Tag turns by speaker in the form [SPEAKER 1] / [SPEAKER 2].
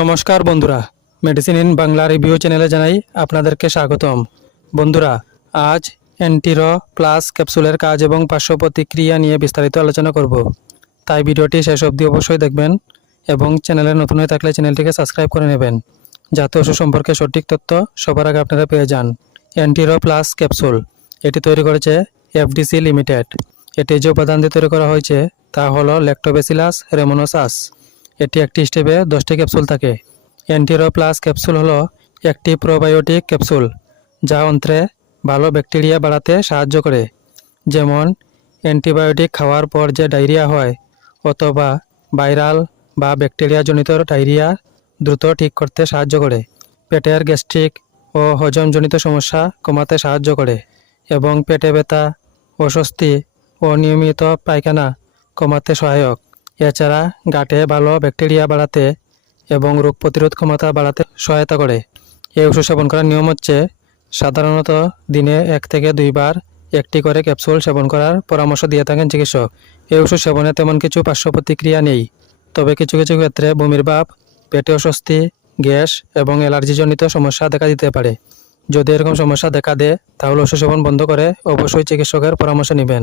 [SPEAKER 1] নমস্কার বন্ধুরা। Medicine in Bangla review চ্যানেলে জানাই আপনাদেরকে স্বাগতম। বন্ধুরা, আজ অ্যান্টিরো প্লাস ক্যাপসুলের কাজ এবং পার্শ্ব প্রতিক্রিয়া নিয়ে বিস্তারিত আলোচনা করব। তাই ভিডিওটি শেষ অবধি অবশ্যই দেখবেন এবং চ্যানেলে নতুন হয়ে থাকলে চ্যানেলটিকে সাবস্ক্রাইব করে নেবেন। যাতে ওষুধ সম্পর্কে সঠিক তথ্য সবার আগে আপনারা পেয়ে যান। অ্যান্টিরো প্লাস ক্যাপসুল এটি তৈরি করেছে এফডিসি লিমিটেড এটি যে উপাদান দিয়ে তৈরি করা হয়েছে তা হলো ল্যাক্টোবেসিলাস রেমোনোসাস এটি একটি স্টেপে দশটি ক্যাপসুল থাকে। অ্যান্টিরো প্লাস ক্যাপসুল হলো একটি প্রোবায়োটিক ক্যাপসুল, যা অন্ত্রে ভালো ব্যাকটেরিয়া বাড়াতে সাহায্য করে। যেমন অ্যান্টিবায়োটিক খাওয়ার পর যে ডায়রিয়া হয়, অথবা ভাইরাল বা ব্যাকটেরিয়াজনিত ডায়রিয়া দ্রুত ঠিক করতে সাহায্য করে। পেটের গ্যাস্ট্রিক ও হজমজনিত সমস্যা কমাতে সাহায্য করে এবং পেটে ব্যথা, অস্বস্তি ও নিয়মিত পায়খানা কমাতে সহায়ক। এছাড়া গাটে ভালো ব্যাকটেরিয়া বাড়াতে এবং রোগ প্রতিরোধ ক্ষমতা বাড়াতে সহায়তা করে। এই ওষুধ সেবন করার নিয়ম হচ্ছে সাধারণত দিনে এক থেকে দুইবার একটি করে ক্যাপসুল সেবন করার পরামর্শ দিয়ে থাকেন চিকিৎসক। এই ওষুধ সেবনে তেমন কিছু পার্শ্ব প্রতিক্রিয়া নেই, তবে কিছু কিছু ক্ষেত্রে বমির ভাব, পেটে অস্বস্তি, গ্যাস এবং অ্যালার্জিজনিত সমস্যা দেখা দিতে পারে। যদি এরকম সমস্যা দেখা দেয়, তাহলে ওষুধ সেবন বন্ধ করে অবশ্যই চিকিৎসকের পরামর্শ নেবেন।